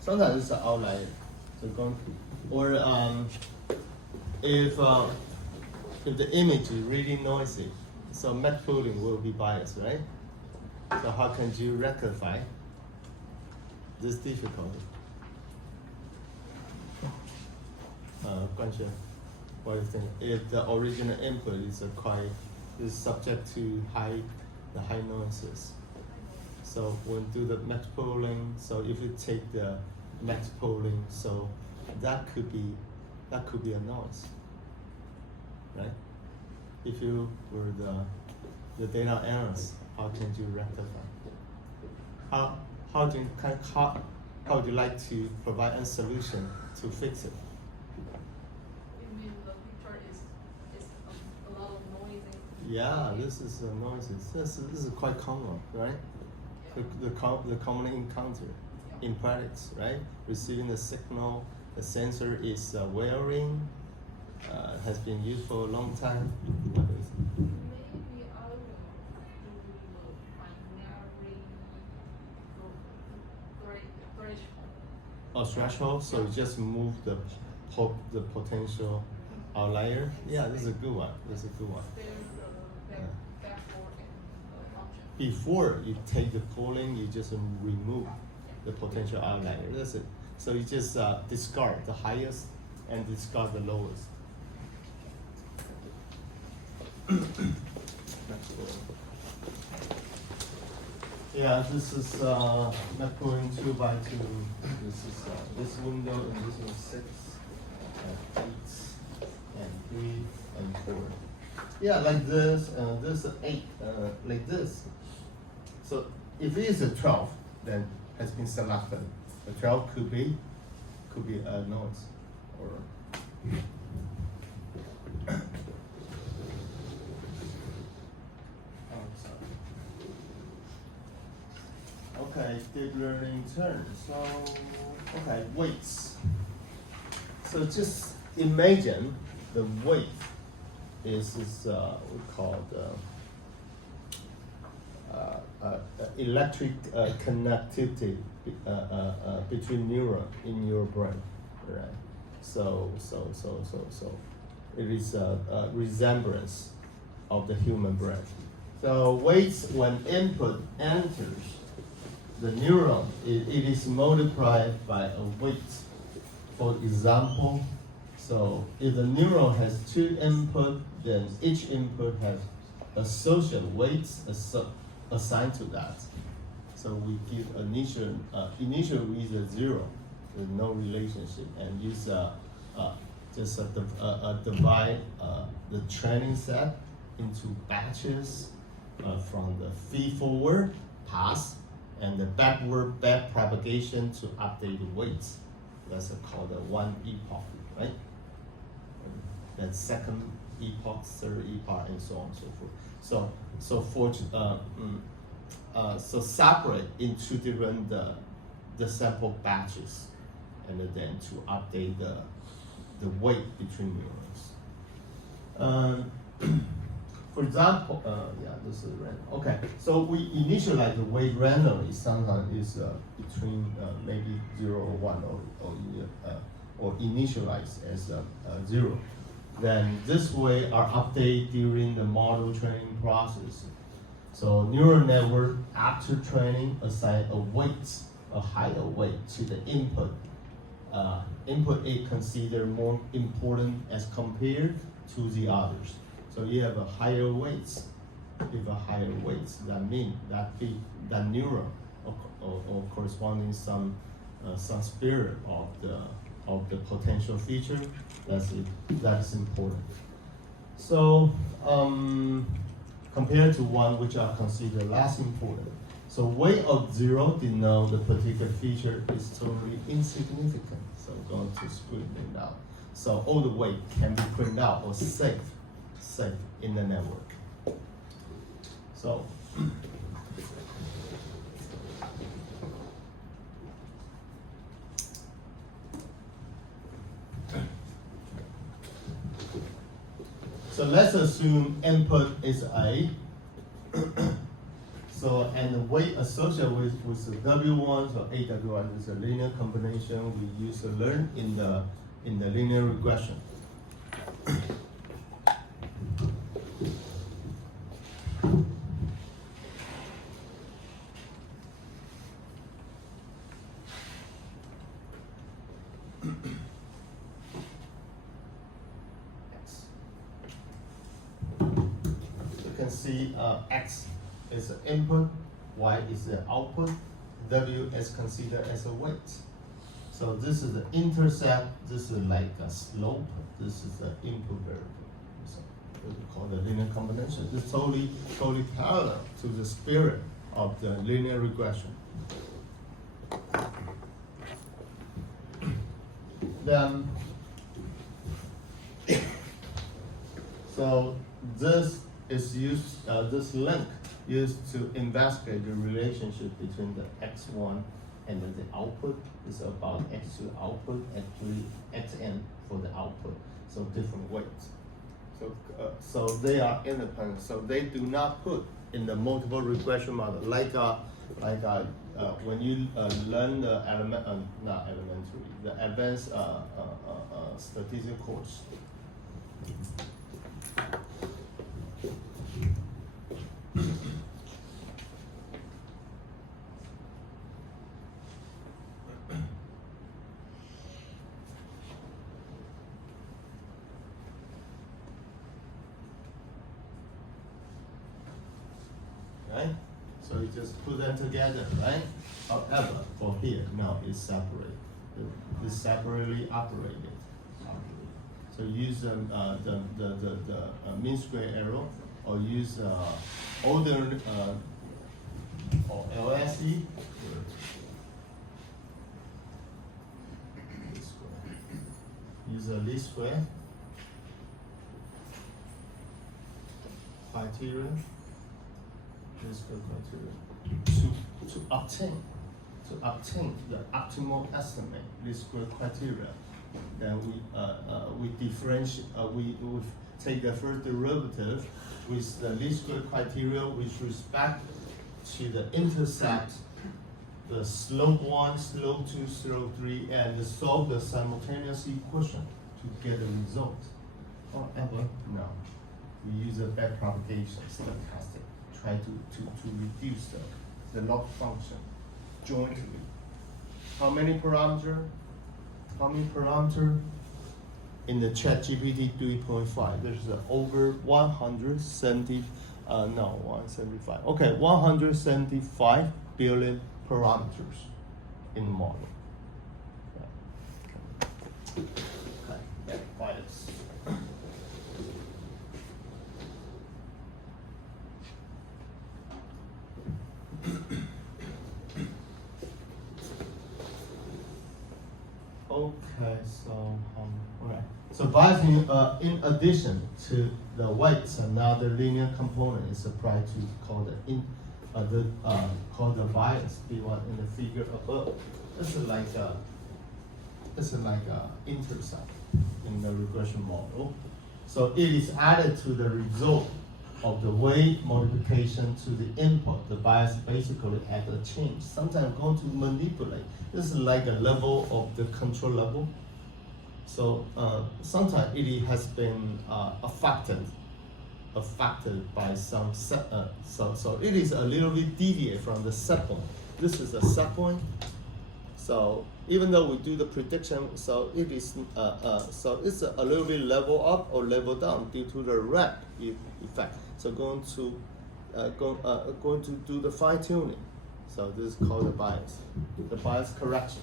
Sometimes it's an outlier. So going, or if the image is really noisy, so matte pooling will be biased, right? So how can you rectify this difficulty? 冠轩, what do you think? If the original input is subject to the high noises, so when do the matte pooling, so if you take the matte pooling, so that could be a noise, right? If you were the data analyst, how can you rectify? How would you like to provide a solution to fix it? You mean the picture is a lot of noise? Yeah, this is a noise. This is quite common, right? The common encounter in practice, right? Receiving the signal, the sensor is wearing, has been used for a long time. Maybe I will do binary threshold. A threshold, so you just move the potential outlier. Yeah, this is a good one. This is a good one. Backward and function. Before you take the pooling, you just remove the potential outlier. That's it. So you just discard the highest and discard the lowest. Yeah, this is matte pooling 2 by 2. This is this window, and this is 6, and 8, and 3, and 4. Yeah, like this, this is 8, like this. So if it is a 12, then has been selected. The 12 could be a noise, or okay, deep learning turn. So okay, weights. So just imagine the weight is we call electric connectivity between neurons in your brain, right? So it is a resemblance of the human brain. So weights, when input enters the neuron, it is multiplied by a weight. For example, so if the neuron has 2 inputs, then each input has associated weights assigned to that. So we give initial with a 0, there's no relationship, and use divide the training set into batches from the feed-forward pass and the backward back propagation to update the weights. That's called the 1 epoch, right? Then second epoch, third epoch, and so on and so forth. So separate into different the sample batches, and then to update the weight between neurons. For example, yeah, this is random. Okay, so we initialize the weight randomly. Sometimes it's between maybe 0 or 1, or initialize as 0. Then this way are updated during the model training process. So neural network after training assign a higher weight to the input. Input is considered more important as compared to the others. So you have a higher weights. If a higher weights, that means that neuron or corresponding some spirit of the potential feature. That is important. So compared to 1, which are considered less important. So weight of 0 denote the particular feature is totally insignificant. So I'm going to screen it out. So all the weight can be printed out or saved in the network. So let's assume input is A. So and the weight associated with the W1 or AW1 is a linear combination we use to learn in the linear regression. X. You can see X is the input, Y is the output, W is considered as a weight. So this is the intercept, this is like a slope, this is the input variable. So we call the linear combination. It's totally parallel to the spirit of the linear regression. Then, so this is used, this link used to investigate the relationship between the X1 and the output. Is about X2 output, Xn for the output. So different weights. So they are independent. So they do not put in the multiple regression model like when you learn the not elementary, the advanced statistical course. Right? So you just put them together, right? However, for here, now it's separate. It's separately operated. So use the mean square error, or use order or LSE. Use a least square criterion. Least square criterion to obtain the optimal estimate least square criteria. Then we differentiate. We take the first derivative with the least square criteria with respect to the intercept, the slope 1, slope 2, slope 3, and solve the simultaneous equation to get a result. However, no, we use a backpropagation stochastic. Try to reduce the log function jointly. How many parameter? In the ChatGPT 3.5, there's over 170, 175. Okay, 175 billion parameters in the model. Okay, bias. Okay, so alright. So biasing, in addition to the weights, another linear component is applied to called the bias B1 in the figure above. This is like a intercept in the regression model. So it is added to the result of the weight multiplication to the input. The bias basically adds a change. Sometimes going to manipulate. This is like a level of the control level. So sometimes it has been affected by some set. So it is a little bit deviate from the set point. This is a set point. So even though we do the prediction, so it is so it's a little bit level up or level down due to the ramp effect. So going to do the fine tuning. So this is called the bias correction.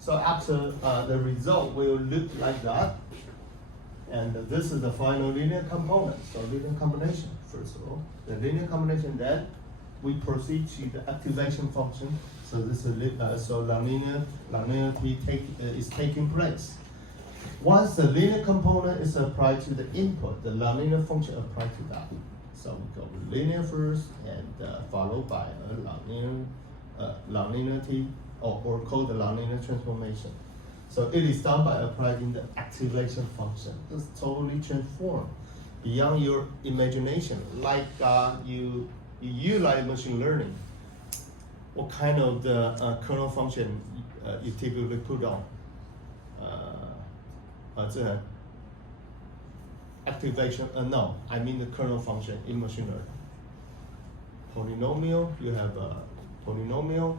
So after the result will look like that, and this is the final linear component. So linear combination, first of all, the linear combination. Then we proceed to the activation function. So this is so linearity is taking place. Once the linear component is applied to the input, the linear function applied to that. So we go with linear first, and followed by a linearity or called the nonlinear transformation. So it is done by applying the activation function. It's totally transformed beyond your imagination. Like you utilize machine learning. What kind of the kernel function you typically put on? Activation, no, I mean the kernel function in machine learning. Polynomial, you have a polynomial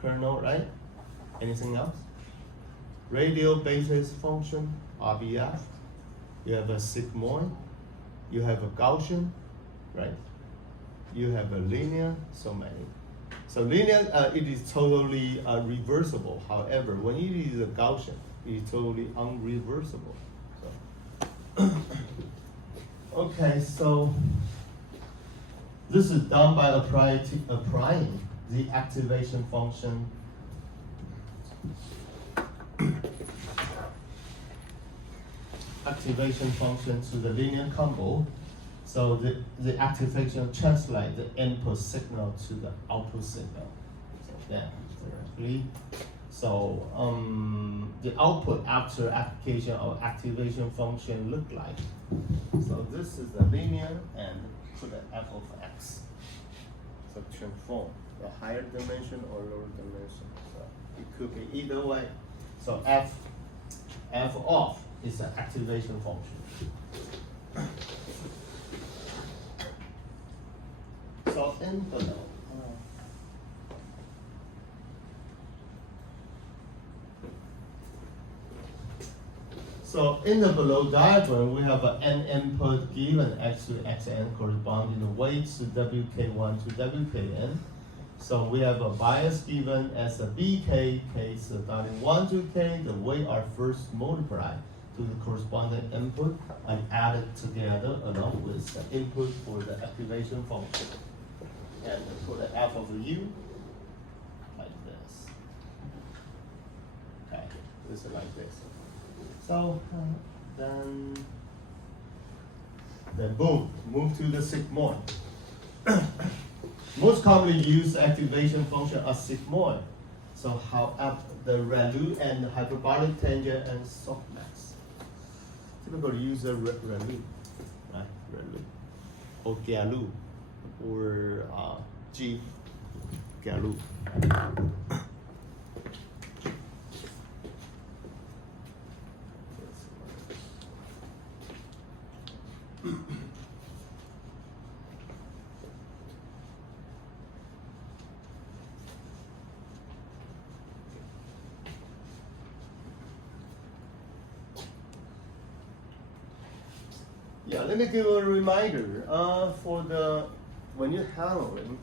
kernel, right? Anything else? Radial basis function, RBF. You have a sigmoid, you have a Gaussian, right? You have a linear, so many. So linear, it is totally reversible. However, when it is a Gaussian, it is totally unreversible. So. Okay, so this is done by applying the activation function to the linear combo. So the activation translates the input signal to the output signal. So then directly. So the output after application of activation function look like. So this is the linear and to the f of x. So transform the higher dimension or lower dimension. So it could be either way. So f of is an activation function. So envelope. So in the below diagram, we have an input given x to xn corresponding to weights to wk1 to wkn. So we have a bias given as a bk, k starting 1 to k. The weight are first multiplied to the corresponding input and added together along with the input for the activation function. And for the f of u, like this. Okay, this is like this. So then boom, move to the sigmoid. Most commonly used activation function are sigmoid. So however, the ReLU and hyperbolic tangent and softmax. Typically use the ReLU, right? ReLU or GALU or G GALU. Yeah, let me give a reminder for the when you're handling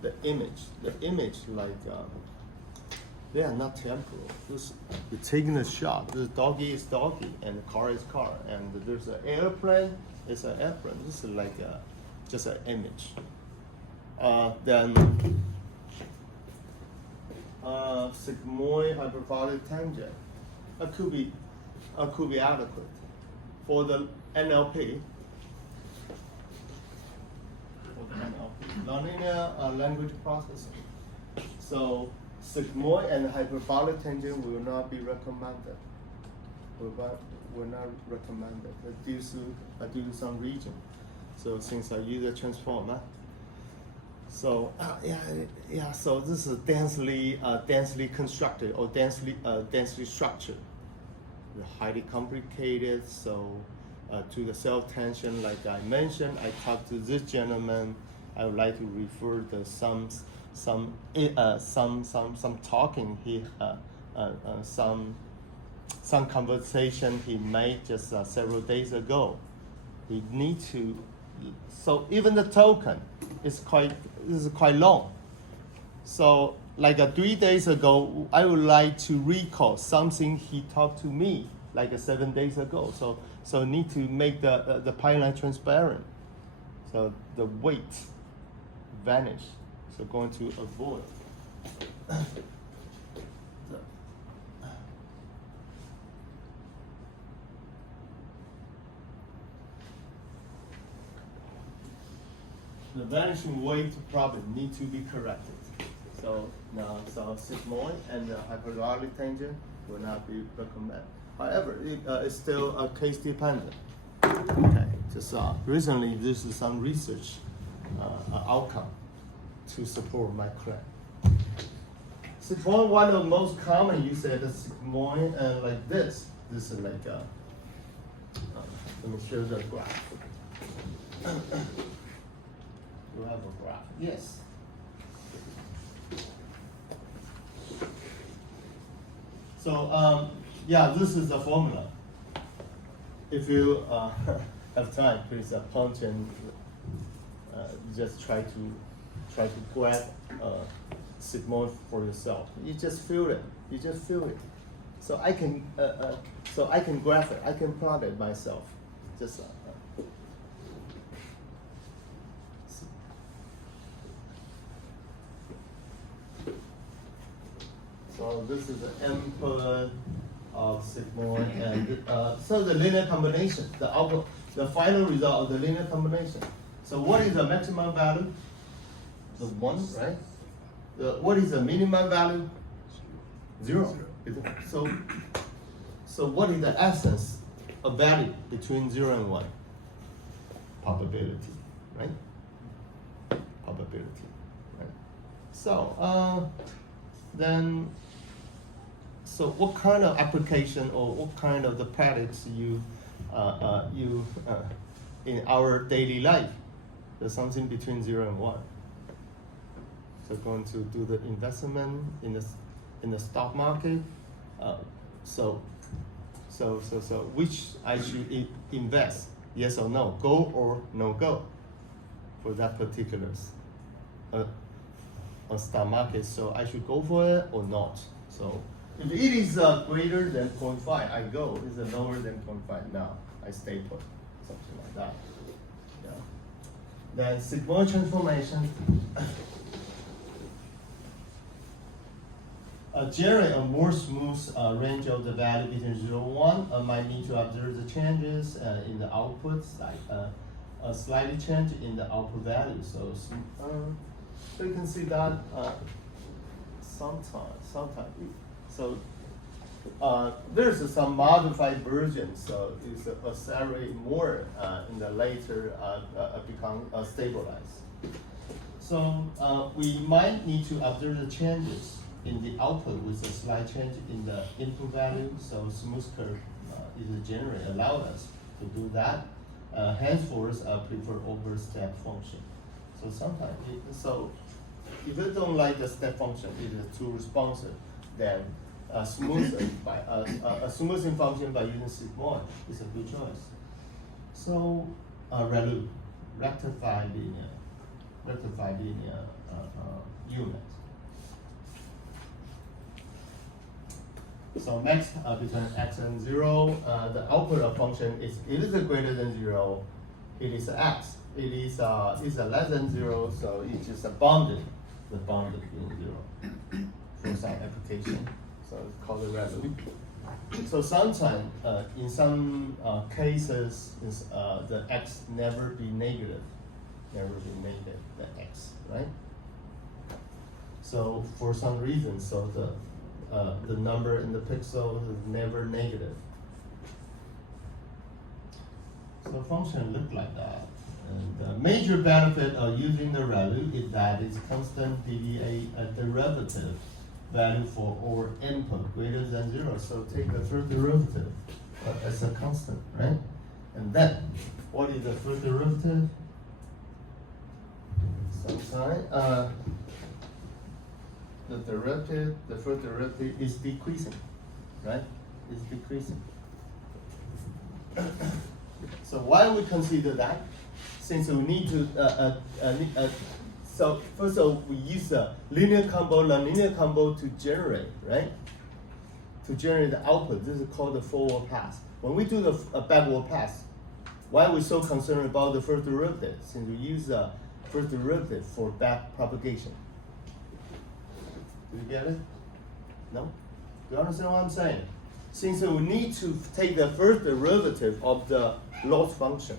the image like they are not temporal. This you're taking a shot. The doggy is doggy, and the car is car, and there's an airplane. It's an airplane. This is like just an image. Then sigmoid hyperbolic tangent could be adequate for the NLP. Nonlinear language processing. So sigmoid and hyperbolic tangent will not be recommended. Will not recommended due to some region. So since I use a transformer. So so this is densely constructed or densely structured. Highly complicated. So to the self tension, like I mentioned, I talked to this gentleman. I would like to refer to some talking some conversation he made just several days ago. We need to, so even the token is quite long. So like 3 days ago, I would like to recall something he talked to me like 7 days ago. So need to make the pipeline transparent. So the weight vanish. So going to avoid. The vanishing weight problem need to be corrected. So now, so sigmoid and the hyperbolic tangent will not be recommended. However, it's still case dependent. Okay, just recently this is some research outcome to support my claim. Sigmoid, one of the most common use is sigmoid and like this. This is like let me show the graph. You have a graph, yes. So yeah, this is the formula. If you have time, please punch and just try to grab sigmoid for yourself. You just feel it. You just feel it. So I can graph it. I can plot it myself. Just so this is the input of sigmoid, and so the linear combination, the output, the final result of the linear combination. So what is the maximum value? The 1, right? What is the minimum value? 0. So what is the essence of value between 0 and 1? Probability, right? Probability, right? So then, so what kind of application or what kind of the practice you in our daily life? There's something between 0 and 1. So going to do the investment in the stock market. So which I should invest? Yes or no? Go or no go for that particular stock market. So I should go for it or not. So if it is greater than 0.5, I go. If it's lower than 0.5, now I stay put. Something like that. Yeah. Then sigmoid transformation. Generate a more smooth range of the value between 0 and 1. I might need to observe the changes in the outputs, like a slightly change in the output value. So you can see that sometimes. So there's some modified version, so it's accelerate more in the later become stabilized. So we might need to observe the changes in the output with a slight change in the input value. So smooth curve is generally allow us to do that. Henceforth, I prefer over step function. So sometimes, if you don't like the step function, it is too responsive, then a smoothing function by using sigmoid is a good choice. So ReLU, rectified linear unit. So max between x and 0, the output of function is greater than 0, it is x. It is less than 0, so it's just bounded in 0 for some application. So it's called a ReLU. So sometimes, in some cases, the x never be negative, the x, right? So for some reason, so the number in the pixel is never negative. So function look like that. And the major benefit of using the ReLU is that it's constant derivative value for all input greater than 0. So take the first derivative as a constant, right? And then, what is the first derivative? Sometimes the first derivative is decreasing, right? It's decreasing. So why we consider that? Since we need to, so first of all, we use a linear combo, nonlinear combo to generate, right? To generate the output. This is called the forward pass. When we do the backward pass, why are we so concerned about the first derivative? Since we use the first derivative for back propagation. Do you get it? No? Do you understand what I'm saying? Since we need to take the first derivative of the loss function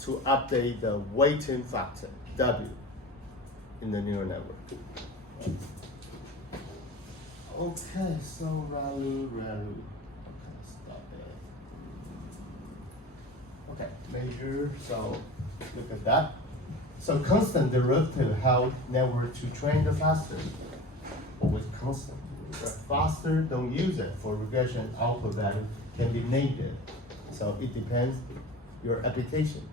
to update the weighting factor, W, in the neural network. Okay, so ReLU. Okay, stop there. Okay, measure. So look at that. So constant derivative help network to train the faster. Always constant. The faster, don't use it for regression. Output value can be negative. So it depends your application.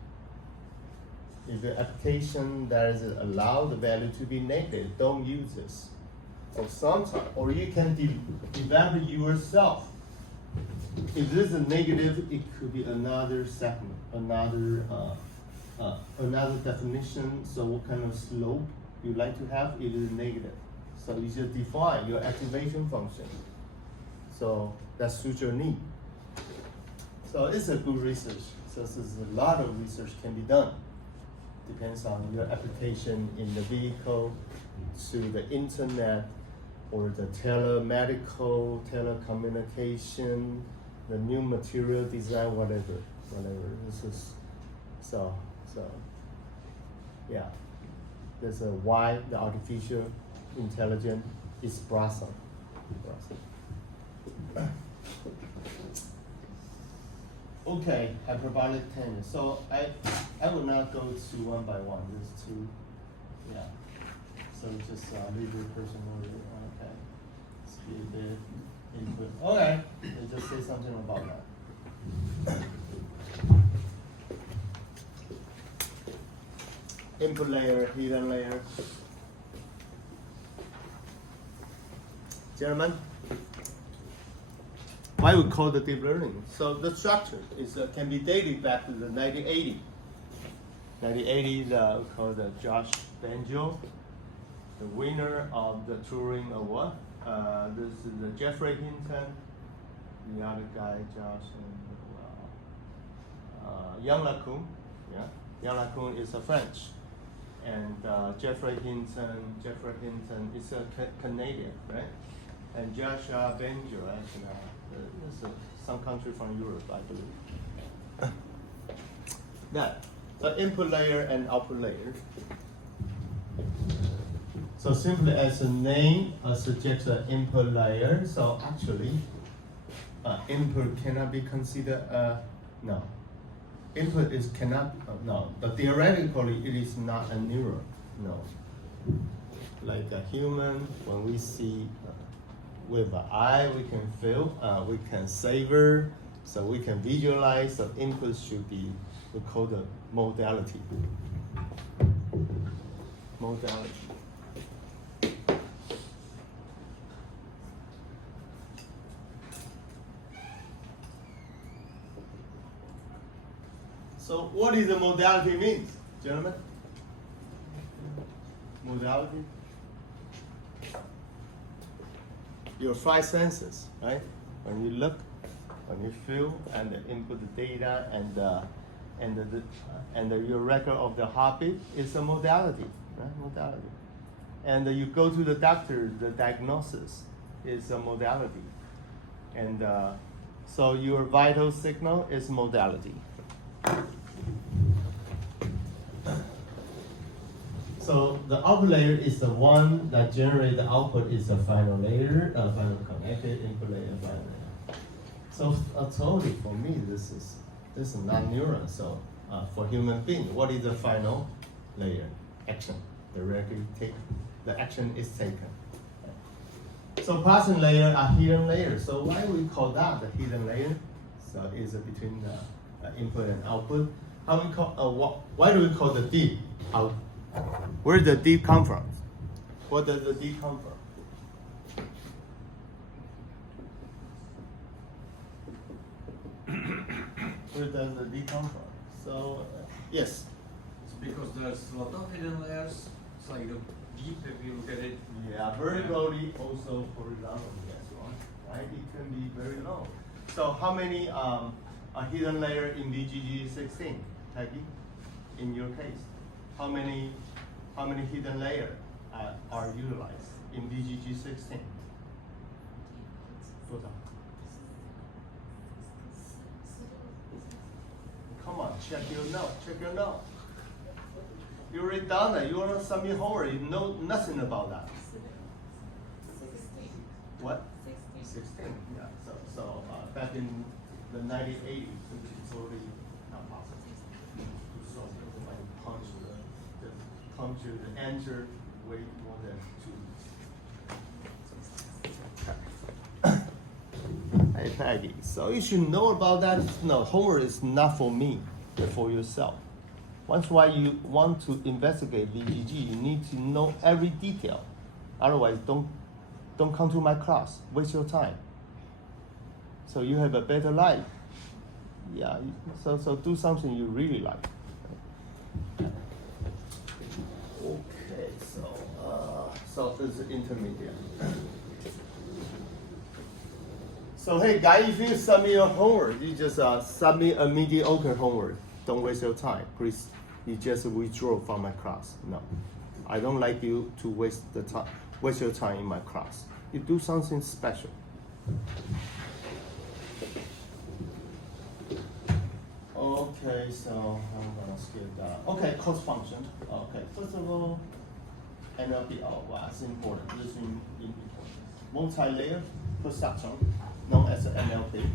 If the application that is allow the value to be negative, don't use this. So sometimes, or you can develop yourself. If this is negative, it could be another segment, another definition. So what kind of slope you like to have? It is negative. So you just define your activation function. So that suits your need. So it's a good research. So there's a lot of research can be done. Depends on your application in the vehicle, through the internet, or the telemedical, telecommunication, the new material design, whatever. This is so yeah. There's a why the artificial intelligence is blossom. Okay, hyperbolic tangent. So I will not go to one by one. There's two. Yeah. So just leave your personal. Okay. Speed bit input. Okay. And just say something about that. Input layer, hidden layer. Gentlemen, why we call the deep learning? So the structure is can be dated back to the 1980. 1980, we call the Josh Bengio, the winner of the Turing Award. This is the Jeffrey Hinton, the other guy, Josh, and Yang LeCun. Yeah, Yang LeCun is a French, and Jeffrey Hinton is a Canadian, right? And Josh Bengio, is some country from Europe, I believe. That the input layer and output layer. So simply as the name suggests an input layer, so actually input cannot be considered no. Input is cannot no. But theoretically it is not a neuron, no. Like a human, when we see with an eye, we can feel, we can savor, so we can visualize. So input should be, we call the modality. So what is the modality means, gentlemen? Modality? Your five senses, right? When you look, when you feel, and input the data, and your record of the heartbeat is a modality, right? Modality. And you go to the doctor, the diagnosis is a modality. And so your vital signal is modality. So the output layer is the one that generates the output is the final layer, final connected input layer, final layer. So totally for me, this is not neuron. So for human being, what is the final layer? Action. Directly take. The action is taken. So processing layer are hidden layers. So why we call that the hidden layer? So it's between the input and output. How we call? Why do we call the deep out? Where does the deep come from? What does the deep come from? Where does the deep come from? So yes. It's because there's a lot of hidden layers. It's like the deep if you look at it. Yeah, vertically also horizontally as well. Right? It can be very low. So how many a hidden layer in VGG16, Peggy? In your case, how many hidden layers are utilized in VGG16? Come on, check your note. You already done it. You want to submit homework. You know nothing about that. 16. What? 16. 16. Yeah. So back in the 1980s, which is already not possible. So like punch the enter way more than 2 weeks. Hey Peggy, so you should know about that. No, homework is not for me, but for yourself. Once why you want to investigate VGG, you need to know every detail. Otherwise, don't come to my class. Waste your time. So you have a better life. Yeah. So do something you really like. Okay. So this is intermediate. So hey guys, if you submit your homework, you just submit a mediocre homework. Don't waste your time, please. You just withdraw from my class. No, I don't like you to waste your time in my class. You do something special. Okay, so I'm gonna skip that. Okay, cost function. Okay, first of all, NLP. Oh, wow, that's important. This is important. Multi-layer perception, known as NLP.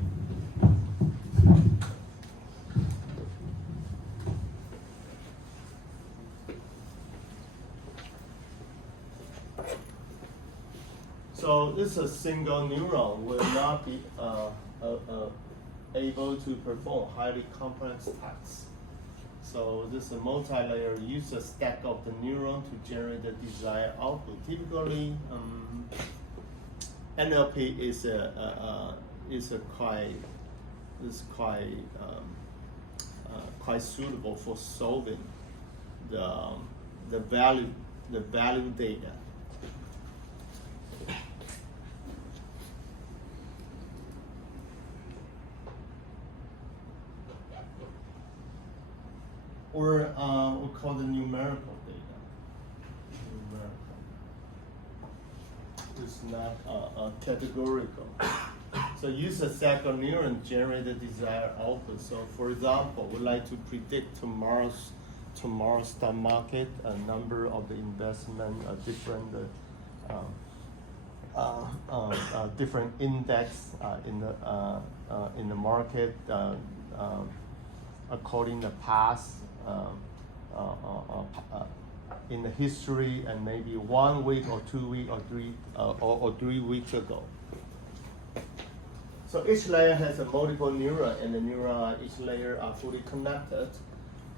So this a single neuron will not be able to perform highly complex tasks. So this multi-layer use a stack of the neuron to generate the desired output. Typically, NLP is quite suitable for solving the value data. Or we call the numerical data. Numerical. It's not categorical. So use a stack of neurons generate the desired output. So for example, we like to predict tomorrow's stock market, a number of the investment, different index in the market according to the past. In the history, and maybe 1 week or 2 weeks or 3 weeks ago. So each layer has a multiple neuron, and the neuron each layer are fully connected.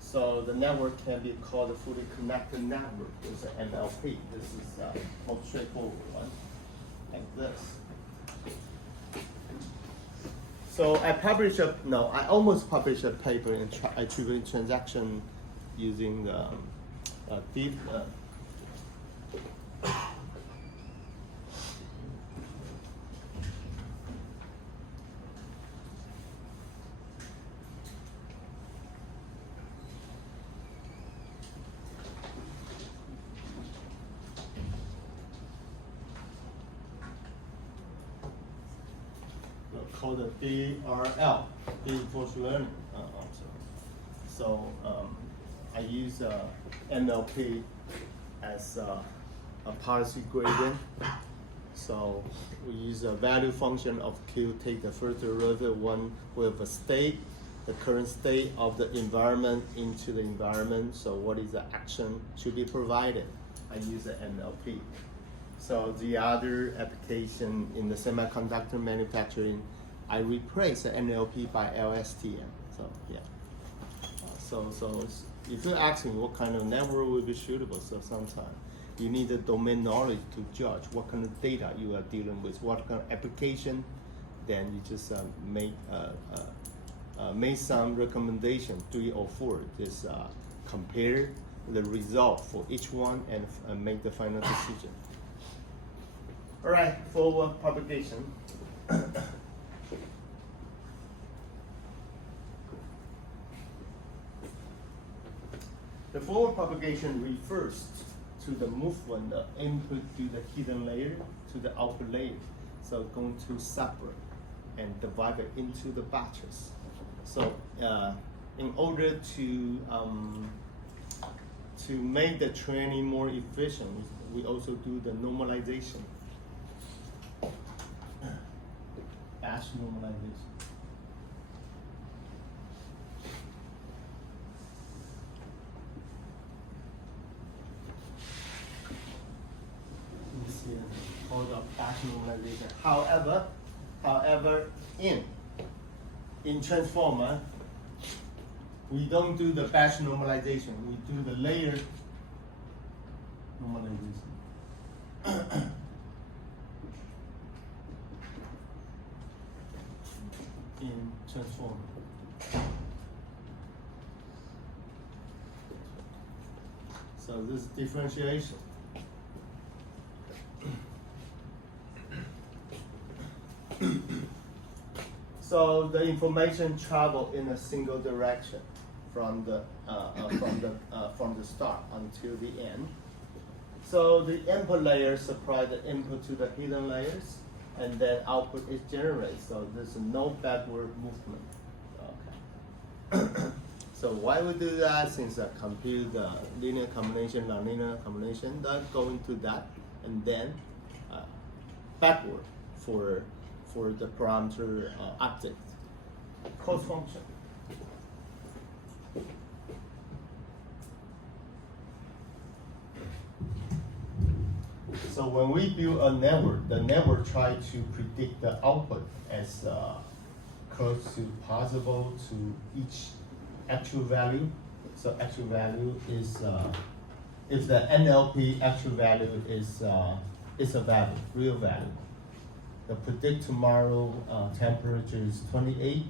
So the network can be called a fully connected network. It's an NLP. This is the most straightforward one, like this. So I almost published a paper in attributing transaction using the deep. Called the BRL, reinforced learning. So I use NLP as a policy gradient. So we use a value function of Q, take the first derivative one with a state, the current state of the environment into the environment. So what is the action should be provided? I use the NLP. So the other application in the semiconductor manufacturing, I replace the NLP by LSTM. So yeah. So if you're asking what kind of network will be suitable, so sometimes you need the domain knowledge to judge what kind of data you are dealing with, what kind of application. Then you just make some recommendation, 3 or 4. Just compare the result for each one and make the final decision. All right, for propagation. The forward propagation refers to the movement of input to the hidden layer to the output layer. So going to separate and divide it into the batches. So in order to to make the training more efficient, we also do the normalization. Batch normalization. You see called the batch normalization. However, in transformer, we don't do the batch normalization. We do the layer normalization. In transformer. So this differentiation. So the information travel in a single direction from the start until the end. So the input layer supply the input to the hidden layers, and then output is generated. So there's no backward movement. Okay. So why we do that? Since I compute the linear combination, nonlinear combination, that go into that, and then backward for the parameter object cost function. So when we build a network, the network try to predict the output as close to possible to each actual value. So actual value is if the NLP actual value is a value, real value. The predict tomorrow temperature is 28.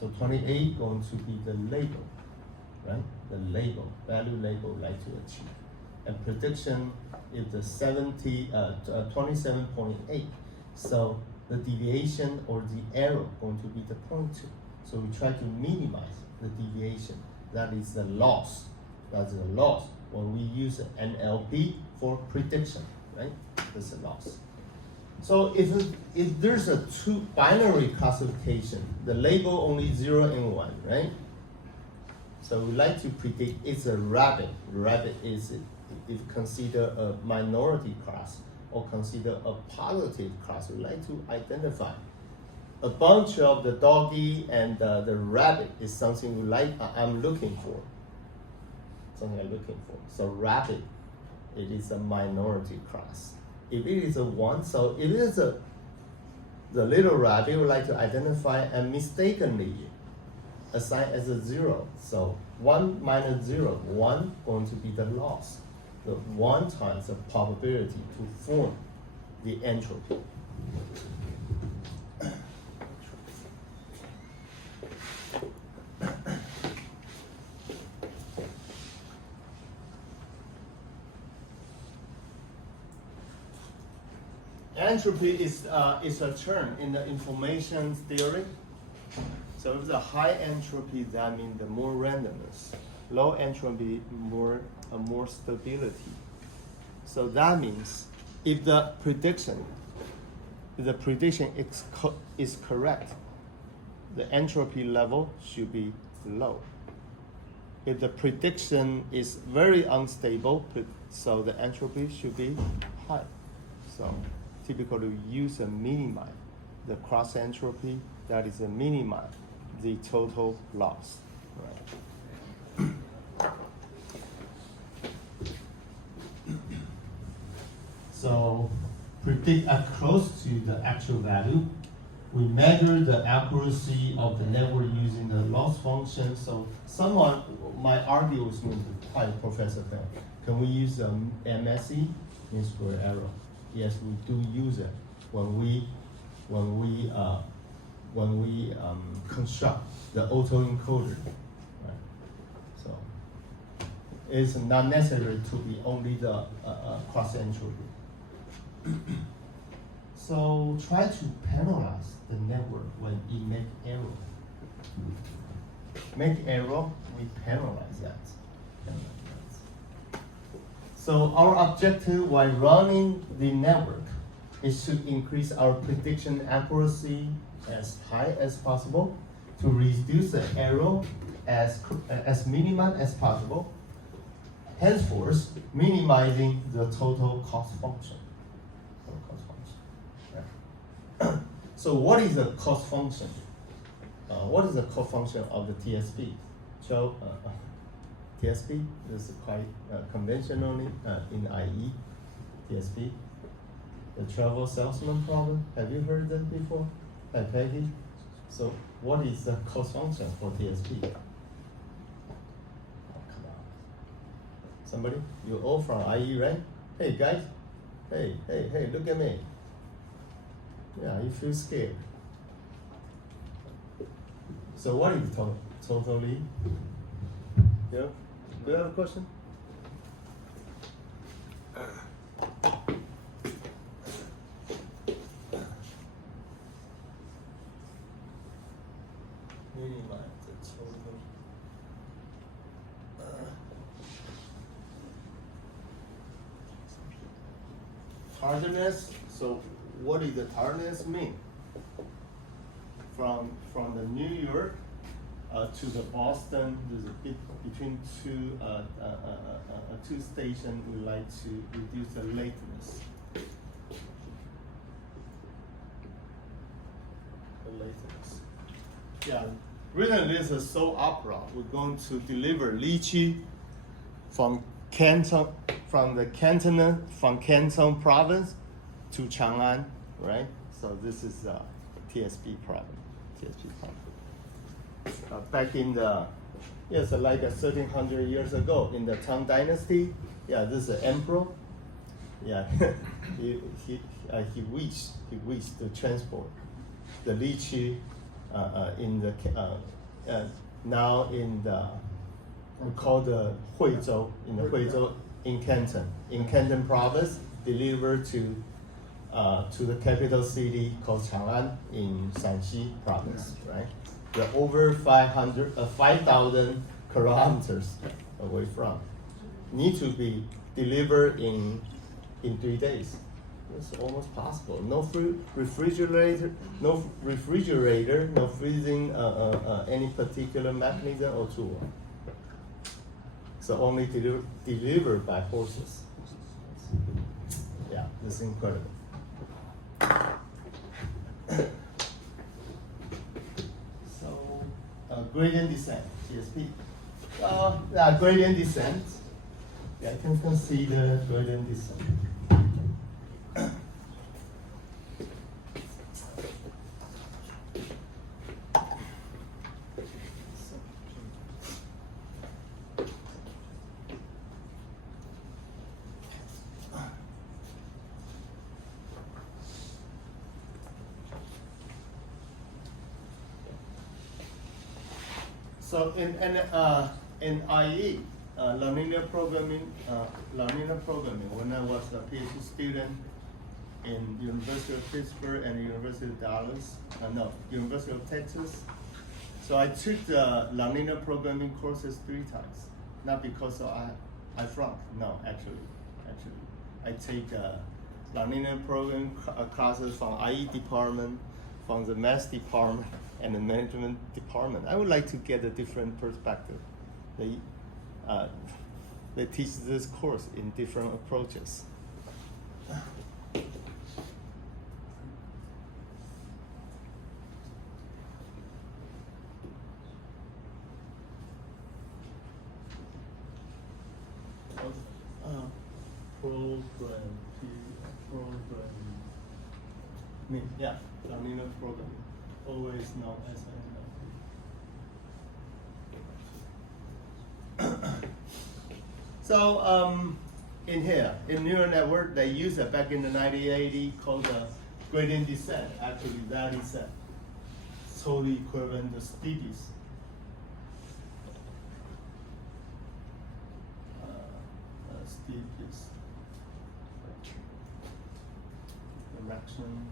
So 28 going to be the label, right? The label, value label like to achieve. And prediction is the 27.8. So the deviation or the error going to be the 0.2. So we try to minimize the deviation. That is the loss. That's the loss when we use NLP for prediction, right? That's the loss. So if there's a two binary classification, the label only 0 and 1, right? So we like to predict it's a rabbit. Rabbit is considered a minority class or consider a positive class. We like to identify. A bunch of the doggy and the rabbit is something we like. I'm looking for. Something I'm looking for. So rabbit, it is a minority class. If it is a 1, so if it is the little rabbit, we like to identify and mistakenly assign as a 0. So 1 minus 0, 1 going to be the loss. The 1 times the probability to form the entropy. Entropy is a term in the information theory. So if the high entropy, that means the more randomness. Low entropy, more stability. So that means if the prediction is correct, the entropy level should be low. If the prediction is very unstable, so the entropy should be high. So typically we use a minimize the cross entropy, that is a minimize the total loss. Right. So predict at close to the actual value. We measure the accuracy of the network using the loss function. So someone might argue with me, hi, Professor Bell, can we use MSE, mean square error? Yes, we do use it when we construct the autoencoder. Right? So it's not necessary to be only the cross entropy. So try to penalize the network when it make error. Make error, we penalize that. So our objective while running the network is to increase our prediction accuracy as high as possible, to reduce the error as minimum as possible, henceforth minimizing the total cost function. Right? So what is the cost function? What is the cost function of the TSP? So TSP is quite conventionally in IE. TSP, the travel salesman problem. Have you heard that before? Hi, Peggy. So what is the cost function for TSP? Oh, come on. Somebody? You all from IE, right? Hey guys. Hey, look at me. Yeah, you feel scared. So what is totally? Yeah? Do you have a question? Minimize the total. Tardiness. So what does the tardiness mean? From the New York to the Boston, there's a bit between two stations. We like to reduce the lateness. Yeah, reason this is so opera. We're going to deliver lychee from Canton province to Chang'an, right? So this is TSP problem. Back in the like 1300 years ago in the Tang Dynasty, this is emperor. He wished to transport the lychee in the now in the we call the Huizhou in Canton province, delivered to the capital city called Chang'an in Shanxi province, right? We're over 5,000 kilometers away from. Need to be delivered in 3 days. It's almost possible. No refrigerator, no freezing any particular mechanism or tool. So only delivered by horses. Yeah, this is incredible. So gradient descent, GSP. Gradient descent. Yeah, I can consider gradient descent. So in IE, nonlinear programming, when I was a PhD student in University of Pittsburgh and University of Dallas, University of Texas. So I took the nonlinear programming courses 3 times. Not because I flunked, no, actually. I take nonlinear programming classes from IE department, from the math department, and the management department. I would like to get a different perspective. They teach this course in different approaches. Nonlinear programming, always known as NLP. So in here, in neural network, they use it back in the 1980 called the gradient descent. Actually, that is totally equivalent to steepies. Steepies. Direction.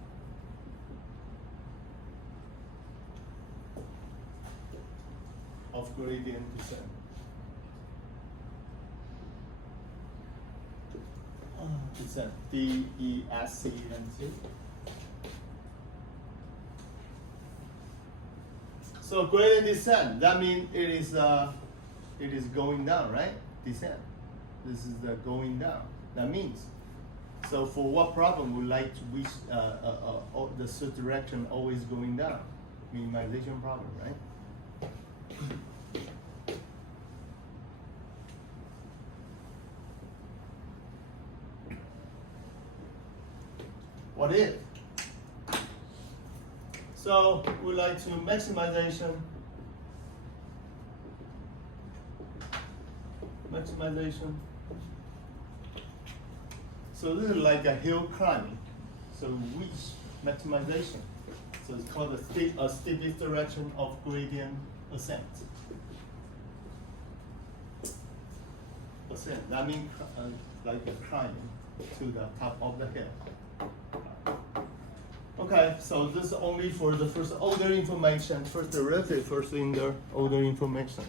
Of gradient descent. Descent. D-E-S-C-E-N-T. So gradient descent. That means it is going down, right? Descent. This is the going down. That means, so for what problem we like to reach the search direction always going down? Minimization problem, right? What if? So we like to maximization. So this is like a hill climbing. So which maximization? So it's called a steepest direction of gradient ascent. That means like a climbing to the top of the hill. Okay, so this is only for the first order information, first derivative, first in the order information.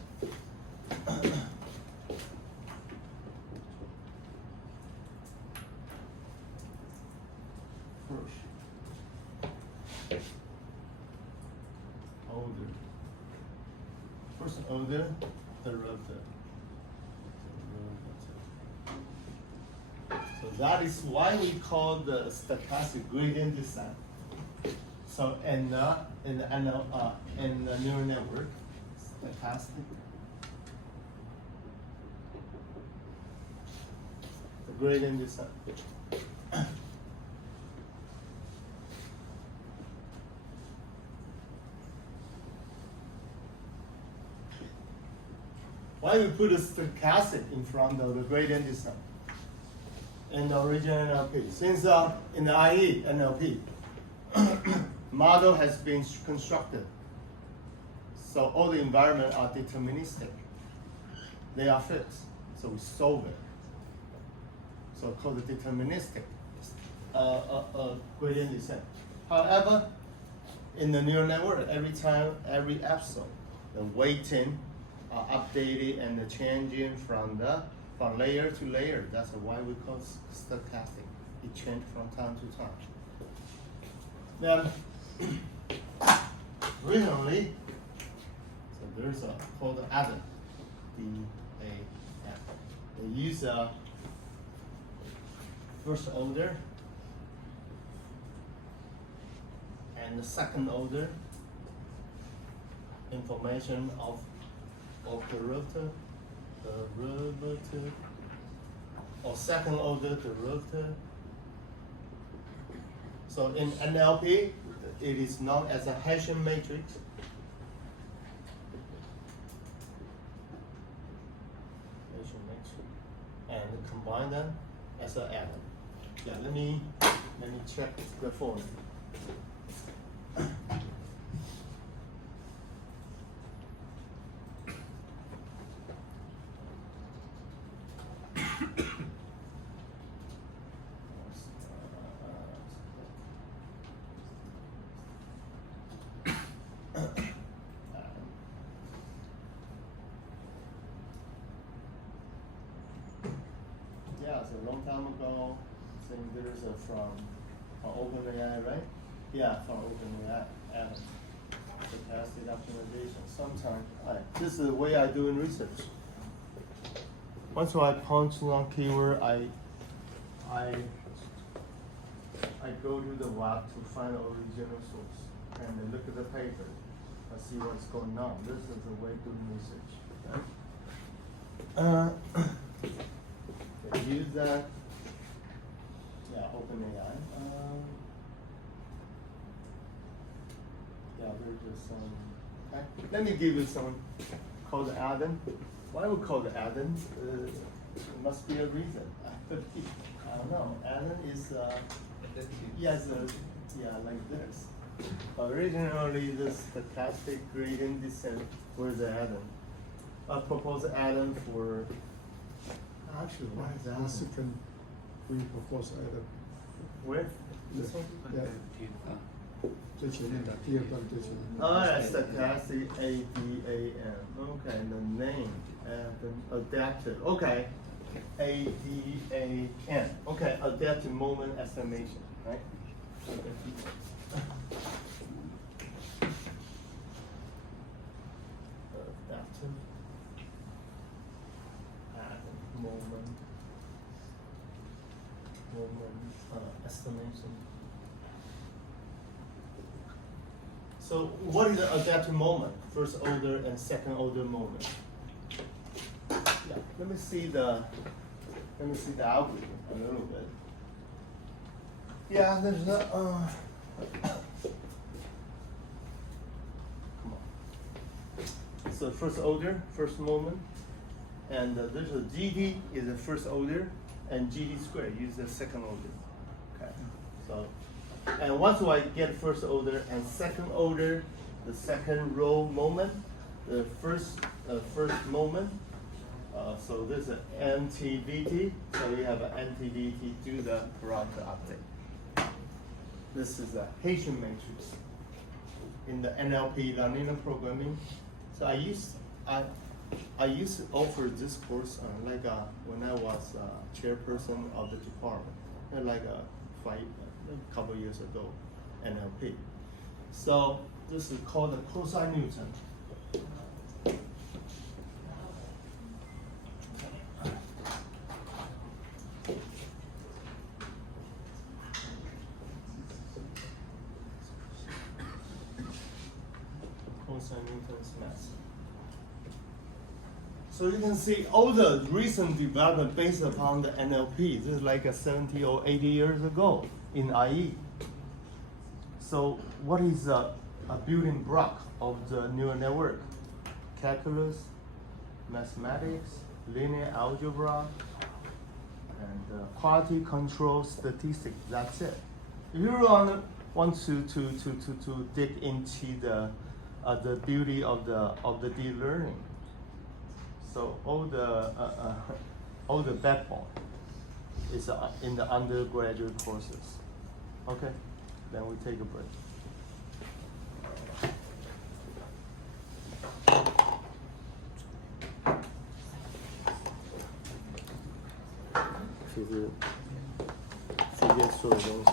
First order derivative. So that is why we call the stochastic gradient descent. So in the neural network, stochastic, the gradient descent. Why we put a stochastic in front of the gradient descent in the original NLP? Since in the IE NLP, model has been constructed, so all the environment are deterministic. They are fixed, so we solve it. So called the deterministic gradient descent. However, in the neural network, every time, every episode, the weighting are updated and the changing from layer to layer. That's why we call stochastic. It changes from time to time. Then recently, so there's a called Adam, D-A-M. They use a first order and the second order information of derivative, or second order derivative. So in NLP, it is known as a Hessian matrix. And combine them as an atom. Yeah, let me check the phone. Yeah, so a long time ago, I think there's from OpenAI, right? Yeah, from OpenAI, Adam. Stochastic optimization. Sometimes, this is the way I do in research. Once I punch one keyword, I go to the web to find the original source and then look at the paper and see what's going on. This is the way doing research. Right? They use that. Yeah, OpenAI. Yeah, there's just some. Okay. Let me give you some called Adam. Why we call it Adam? It must be a reason. I don't know. Adam is yes, like this. Originally, the stochastic gradient descent was the Adam. I proposed Adam for. Actually, what is that? The second we propose Adam. Where? This one? Yeah. 最前面的第二段最前面。 Oh, yeah, stochastic ADAM. Okay, the name adaptive. Okay, ADAM. Okay, adaptive moment estimation, right? Adaptive moment estimation. So what is the adaptive moment? First order and second order moment. Yeah, let me see the algorithm a little bit. Yeah, there's a come on. So first order, first moment, and there's a GT is the first order, and GT squared is the second order. Okay, so and once I get first order and second order, the second row moment, the first moment. So this is NTVT. So we have an NTVT do the parameter update. This is a Haitian matrix in the NLP linear programming. So I used to offer this course when I was chairperson of the department, a couple years ago, NLP. So this is called the cosine Newton. Cosine Newton's mass. So you can see all the recent development based upon the NLP. This is like 70 or 80 years ago in IE. So what is a building block of the neural network? Calculus, mathematics, linear algebra, and quality control statistics. That's it. If you want to dig into the beauty of the deep learning, so all the backbone is in the undergraduate courses. Okay, then we take a break. 其实世界所有东西